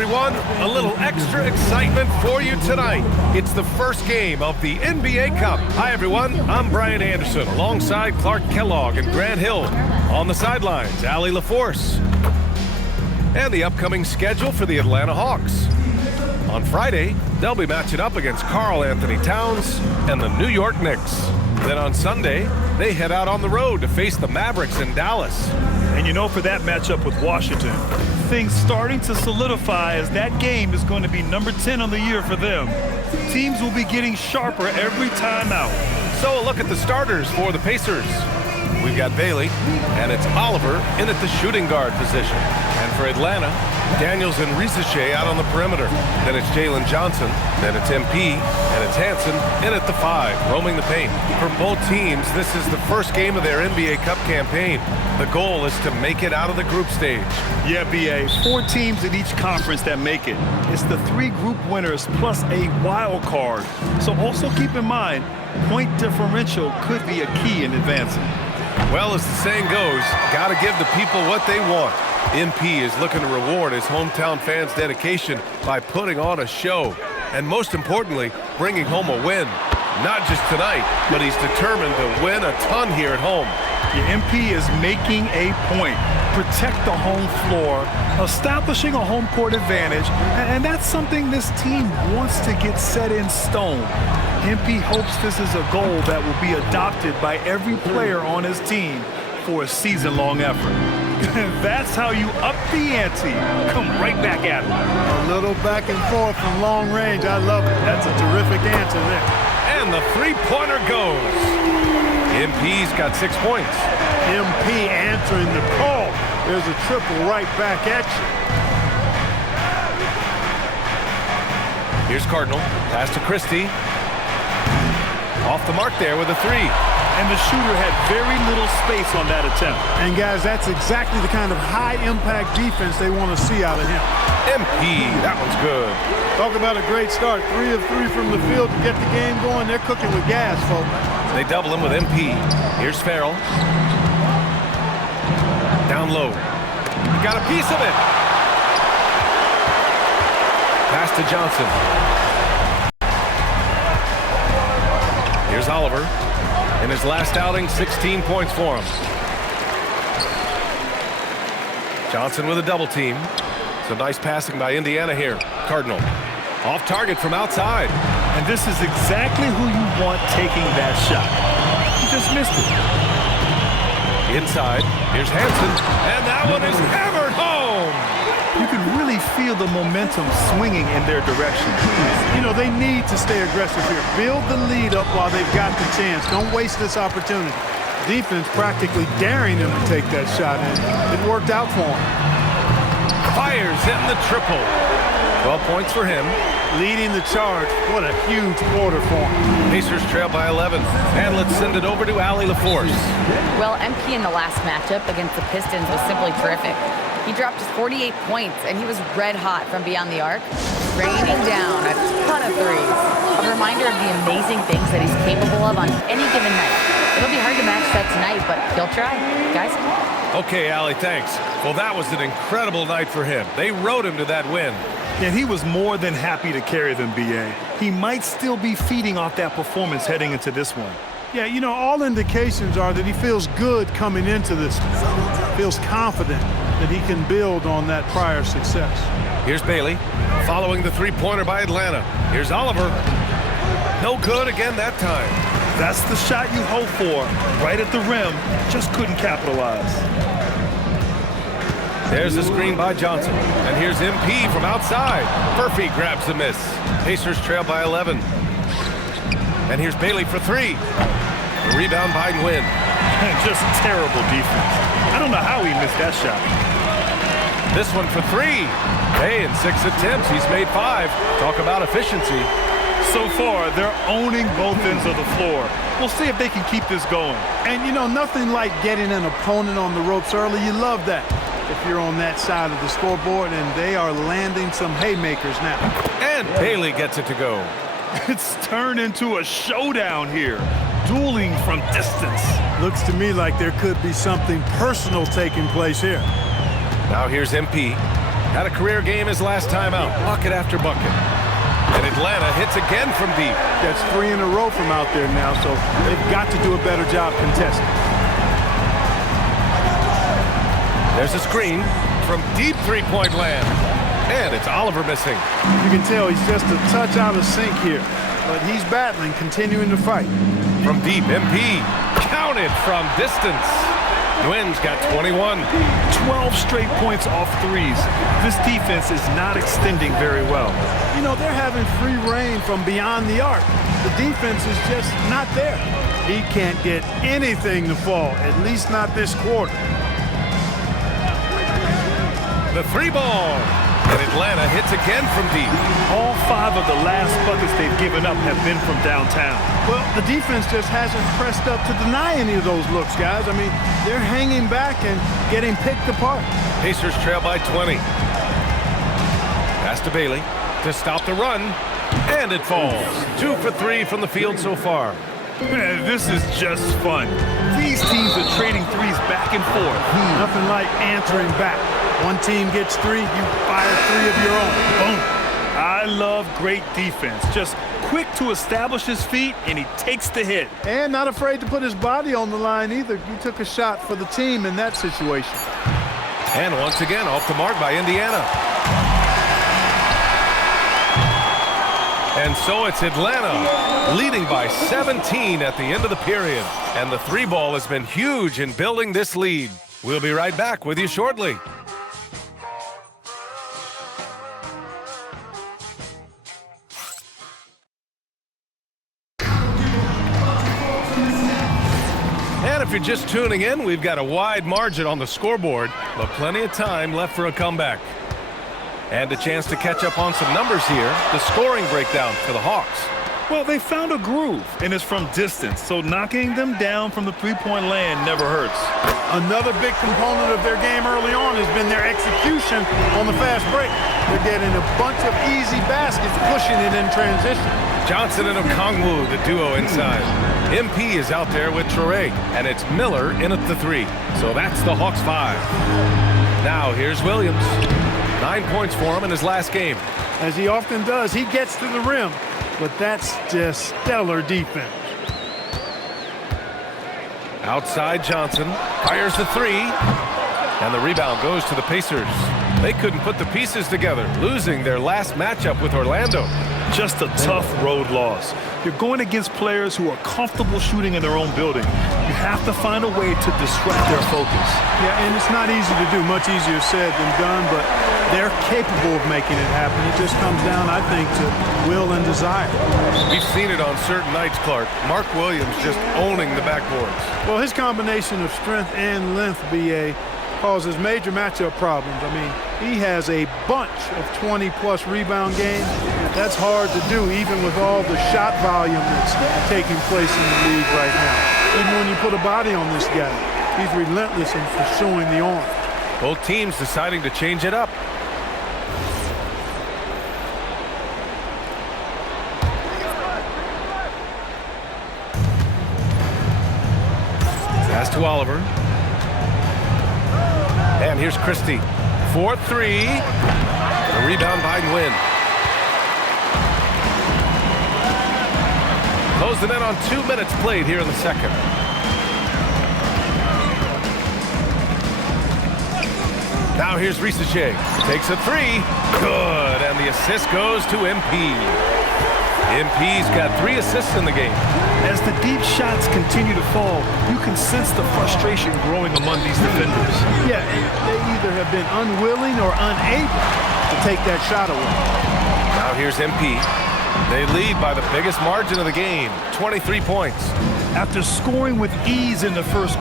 everyone. A little extra excitement for you tonight. It's the first game of the NBA Cup. Hi, everyone. I'm Brian Anderson, alongside Clark Kellogg and Grant Hill. On the sidelines, Allie LaForce. And the upcoming schedule for the Atlanta Hawks. On Friday, they'll be matching up against Karl Anthony Towns and the New York Knicks. Then on Sunday, they head out on the road to face the Mavericks in Dallas. And you know, for that matchup with Washington, things starting to solidify as that game is going to be number 10 on the year for them. Teams will be getting sharper every time out. So a look at the starters for the Pacers. We've got Bailey, and it's Oliver in at the shooting guard position. And for Atlanta, Daniels and Risache out on the perimeter. Then it's Jalen Johnson, then it's MP, and it's Hansen in at the 5, roaming the paint. For both teams, this is the first game of their NBA Cup campaign. The goal is to make it out of the group stage. Yeah, BA, 4 teams in each conference that make it. It's the 3 group winners plus a wild card. So also keep in mind, point differential could be a key in advancing. Well, as the saying goes, gotta give the people what they want. MP is looking to reward his hometown fans' dedication by putting on a show. And most importantly, bringing home a win. Not just tonight, but he's determined to win a ton here at home. The MP is making a point. Protect the home floor, establishing a home court advantage, and that's something this team wants to get set in stone. MP hopes this is a goal that will be adopted by every player on his team for a season-long effort. That's how you up the ante. Come right back at it. A little back and forth from long range. I love it. That's a terrific answer there. And the three-pointer goes. MP's got 6 points. MP answering the call. There's a triple right back at you. Here's Cardinal. Pass to Christie. Off the mark there with a 3. And the shooter had very little space on that attempt. And guys, that's exactly the kind of high-impact defense they want to see out of him. MP, that one's good. Talk about a great start. 3 of 3 from the field to get the game going. They're cooking with gas, folks. They double him with MP. Here's Farrell. Down low. He got a piece of it. Pass to Johnson. Here's Oliver. In his last outing, 16 points for him. Johnson with a double team. So nice passing by Indiana here. Cardinal. Off target from outside. And this is exactly who you want taking that shot. He just missed it. Inside. Here's Hansen. And that one is hammered home. You can really feel the momentum swinging in their direction. You know, they need to stay aggressive here. Build the lead up while they've got the chance. Don't waste this opportunity. Defense practically daring them to take that shot, and it worked out for them. Fires in the triple. 12 points for him. Leading the charge. What a huge quarter for him. Pacers trail by 11. And let's send it over to Allie LaForce. Well, MP in the last matchup against the Pistons was simply terrific. He dropped just 48 points, and he was red hot from beyond the arc, raining down a ton of threes. A reminder of the amazing things that he's capable of on any given night. It'll be hard to match that tonight, but he'll try. Guys? Okay, Allie, thanks. Well, that was an incredible night for him. They rode him to that win. And he was more than happy to carry them, BA. He might still be feeding off that performance heading into this one. Yeah, you know, all indications are that he feels good coming into this. Feels confident that he can build on that prior success. Here's Bailey, following the three-pointer by Atlanta. Here's Oliver. No good again that time. That's the shot you hope for. Right at the rim, just couldn't capitalize. There's a screen by Johnson. And here's MP from outside. Murphy grabs the miss. Pacers trail by 11. And here's Bailey for 3. The rebound by Nguyen. Just terrible defense. I don't know how he missed that shot. This one for 3. Hey, in 6 attempts, he's made 5. Talk about efficiency. So far, they're owning both ends of the floor. We'll see if they can keep this going. And, you know, nothing like getting an opponent on the ropes early. You love that if you're on that side of the scoreboard, and they are landing some haymakers now. And Bailey gets it to go. It's turned into a showdown here. Dueling from distance. Looks to me like there could be something personal taking place here. Now here's MP. Had a career game his last time out, bucket after bucket. And Atlanta hits again from deep. That's 3 in a row from out there now, so they've got to do a better job contesting. There's a screen from deep three-point land. And it's Oliver missing. You can tell he's just a touch out of sync here, but he's battling, continuing to fight. From deep, MP counted from distance. Nguyen's got 21. 12 straight points off threes. This defense is not extending very well. You know, they're having free reign from beyond the arc. The defense is just not there. He can't get anything to fall, at least not this quarter. The three ball. And Atlanta hits again from deep. All 5 of the last buckets they've given up have been from downtown. Well, the defense just hasn't pressed up to deny any of those looks, guys. I mean, they're hanging back and getting picked apart. Pacers trail by 20. Pass to Bailey to stop the run. And it falls. 2 for 3 from the field so far. Man, this is just fun. These teams are trading threes back and forth. Nothing like answering back. One team gets 3, you fire 3 of your own. Boom. I love great defense. Just quick to establish his feet, and he takes the hit. And not afraid to put his body on the line either. He took a shot for the team in that situation. And once again, off the mark by Indiana. And so it's Atlanta leading by 17 at the end of the period. And the three ball has been huge in building this lead. We'll be right back with you shortly. And if you're just tuning in, we've got a wide margin on the scoreboard, but plenty of time left for a comeback. And a chance to catch up on some numbers here. The scoring breakdown for the Hawks. Well, they found a groove, and it's from distance, so knocking them down from the three-point land never hurts. Another big component of their game early on has been their execution on the fast break. They're getting a bunch of easy baskets, pushing it in transition. Johnson and Okongwu, the duo inside. MP is out there with Traore, and it's Miller in at the 3. So that's the Hawks 5. Now here's Williams. 9 points for him in his last game. As he often does, he gets to the rim, but that's just stellar defense. Outside Johnson fires the 3, and the rebound goes to the Pacers. They couldn't put the pieces together, losing their last matchup with Orlando. Just a tough road loss. You're going against players who are comfortable shooting in their own building. You have to find a way to disrupt their focus. Yeah, and it's not easy to do, much easier said than done, but they're capable of making it happen. It just comes down, I think, to will and desire. We've seen it on certain nights, Clark. Mark Williams just owning the backboards. Well, his combination of strength and length, BA, causes major matchup problems. I mean, he has a bunch of 20-plus rebound games. That's hard to do, even with all the shot volume that's taking place in the league right now. Even when you put a body on this guy, he's relentless in pursuing the arm. Both teams deciding to change it up. Pass to Oliver. And here's Christie. 4-3. A rebound by Nguyen. Close them in on 2 minutes played here in the second. Now here's Risache. Takes a 3. Good. And the assist goes to MP. MP's got 3 assists in the game. As the deep shots continue to fall, you can sense the frustration growing among these defenders. Yeah, they either have been unwilling or unable to take that shot away. Now here's MP. They lead by the biggest margin of the game, 23 points. After scoring with ease in the first